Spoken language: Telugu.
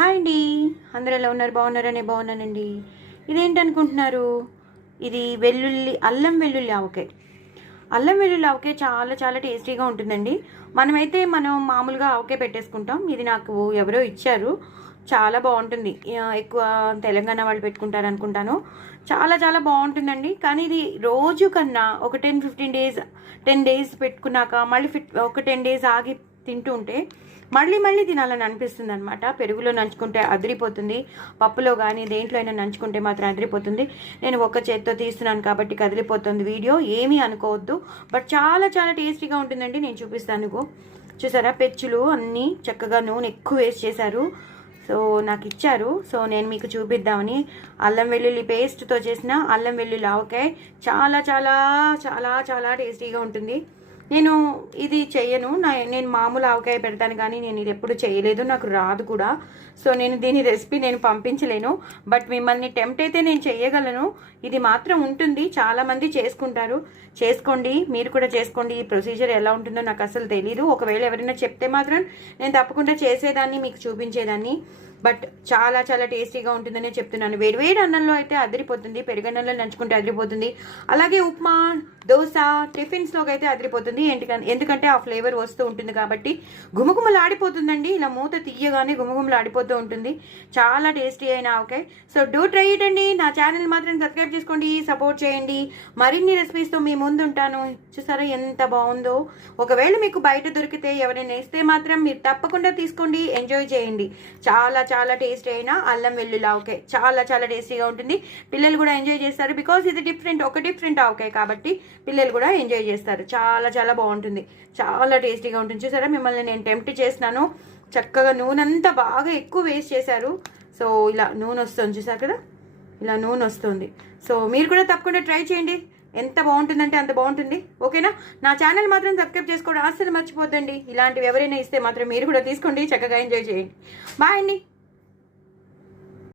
హాయ్ అండి. అందరూ ఎలా ఉన్నారు? బాగున్నారనే బాగున్నానండి. ఇదేంటనుకుంటున్నారు? ఇది అల్లం వెల్లుల్లి ఆవకాయ. అల్లం వెల్లుల్లి ఆవకాయ చాలా చాలా టేస్టీగా ఉంటుందండి. మనం మామూలుగా ఆవకాయ పెట్టేసుకుంటాం. ఇది నాకు ఎవరో ఇచ్చారు. చాలా బాగుంటుంది. ఎక్కువ తెలంగాణ వాళ్ళు పెట్టుకుంటారు అనుకుంటాను. చాలా చాలా బాగుంటుందండి. కానీ ఇది రోజు కన్నా ఒక 10 డేస్ పెట్టుకున్నాక మళ్ళీ ఒక 10 డేస్ ఆగి తింటూ ఉంటే మళ్ళీ మళ్ళీ తినాలని అనిపిస్తుంది అనమాట. పెరుగులో నంచుకుంటే అదిరిపోతుంది, పప్పులో కానీ దేంట్లో అయినా నంచుకుంటే మాత్రం అదిరిపోతుంది. నేను ఒక చేత్తో తీస్తున్నాను కాబట్టి కదిలిపోతుంది వీడియో, ఏమీ అనుకోవద్దు. బట్ చాలా చాలా టేస్టీగా ఉంటుందండి. నేను చూపిస్తాను. చూసారా, పెచ్చులు అన్నీ చక్కగా నూనె ఎక్కువ వేస్ట్ చేశారు. సో నాకు ఇచ్చారు. సో నేను మీకు చూపిద్దామని అల్లం వెల్లుల్లి పేస్ట్తో చేసిన అల్లం వెల్లుల్లి ఆవకాయ చాలా చాలా చాలా చాలా టేస్టీగా ఉంటుంది. నేను ఇది చెయ్యను. నేను మామూలు ఆవకాయ పెడతాను కానీ నేను ఇది ఎప్పుడు చేయలేదు, నాకు రాదు కూడా. సో నేను దీని రెసిపీ నేను పంపించలేను. బట్ మిమ్మల్ని టెంప్ట్ అయితే నేను చేయగలను. ఇది మాత్రం ఉంటుంది, చాలామంది చేసుకుంటారు. చేసుకోండి, మీరు కూడా చేసుకోండి. ఈ ప్రొసీజర్ ఎలా ఉంటుందో నాకు అసలు తెలీదు. ఒకవేళ ఎవరైనా చెప్తే మాత్రం నేను తప్పకుండా చేసేదాన్ని, మీకు చూపించేదాన్ని. బట్ చాలా చాలా టేస్టీగా ఉంటుందనే చెప్తున్నాను. వేడివేడి అన్నంలో అయితే అదిరిపోతుంది, పెరుగన్నంలో నంచుకుంటే అదిరిపోతుంది. అలాగే ఉప్మా, దోశ, టిఫిన్స్లోకి అయితే అదిరిపోతుంది. ఎందుకంటే ఆ ఫ్లేవర్ వస్తూ ఉంటుంది కాబట్టి గుమగుమలు ఆడిపోతుందండి. ఇలా మూత తీయగానే గుమగుమలు ఆడిపోతూ ఉంటుంది. చాలా టేస్టీ అయిన ఆవకాయ. సో డూ ట్రై ఇట్ అండి. నా ఛానల్ మాత్రం సబ్స్క్రైబ్ చేసుకోండి, సపోర్ట్ చేయండి. మరిన్ని రెసిపీస్తో మీ ముందు ఉంటాను. చూసారా ఎంత బాగుందో. ఒకవేళ మీకు బయట దొరికితే ఎవరైనా ఇస్తే మాత్రం మీరు తప్పకుండా తీసుకోండి, ఎంజాయ్ చేయండి. చాలా చాలా టేస్టీ అయిన అల్లం వెల్లుల్లి ఆవకాయ చాలా చాలా టేస్టీగా ఉంటుంది. పిల్లలు కూడా ఎంజాయ్ చేస్తారు. బికాస్ ఇది డిఫరెంట్ ఆవకాయ కాబట్టి పిల్లలు కూడా ఎంజాయ్ చేస్తారు. చాలా చాలా బాగుంటుంది, చాలా టేస్టీగా ఉంటుంది. చూసారా, మిమ్మల్ని నేను టెంప్ట్ చేస్తున్నాను. చక్కగా నూనె అంతా బాగా ఎక్కువ వేస్ట్ చేశారు. సో ఇలా నూనె వస్తుంది, చూసారు కదా, ఇలా నూనె వస్తుంది. సో మీరు కూడా తప్పకుండా ట్రై చేయండి. ఎంత బాగుంటుందంటే అంత బాగుంటుంది. ఓకేనా? నా ఛానల్ మాత్రం సబ్స్క్రైబ్ చేసుకోవడం అస్సలు మర్చిపోద్దండి. ఇలాంటివి ఎవరైనా ఇస్తే మాత్రం మీరు కూడా తీసుకోండి, చక్కగా ఎంజాయ్ చేయండి. బాయ్ అండి.